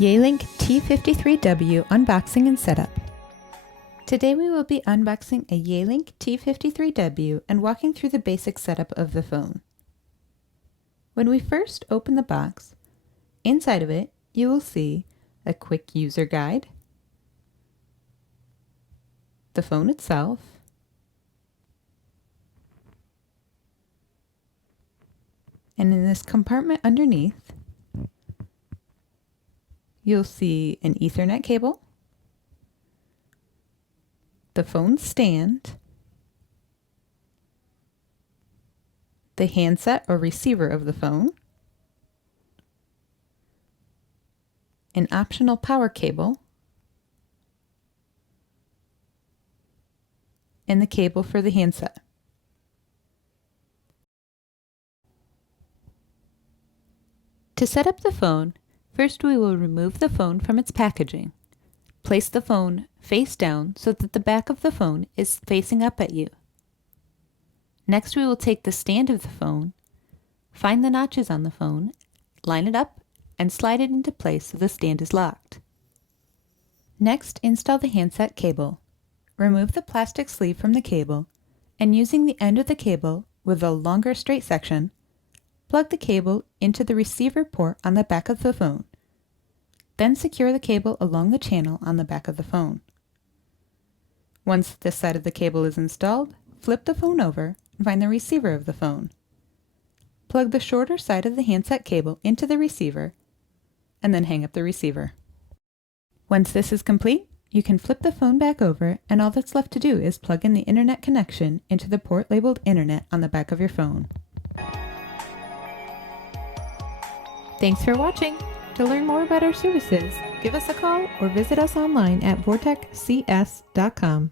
Yealink T-53W unboxing and setup. Today we will be unboxing a Yealink T-53W and walking through the basic setup of the phone. When we first open the box, inside of it you will see a quick user guide, the phone itself, and in this compartment underneath you'll see an Ethernet cable, the phone stand, the handset or receiver of the phone, an optional power cable, and the cable for the handset. To set up the phone, first we will remove the phone from its packaging. Place the phone face down so that the back of the phone is facing up at you. Next we will take the stand of the phone, find the notches on the phone, line it up, and slide it into place so the stand is locked. Next, install the handset cable. Remove the plastic sleeve from the cable, and using the end of the cable with a longer straight section, plug the cable into the receiver port on the back of the phone. Then secure the cable along the channel on the back of the phone. Once this side of the cable is installed, flip the phone over and find the receiver of the phone. Plug the shorter side of the handset cable into the receiver and then hang up the receiver. Once this is complete, you can flip the phone back over and all that's left to do is plug in the internet connection into the port labeled Internet on the back of your phone. Thanks for watching. To learn more about our services, give us a call or visit us online at VorTechCS.com.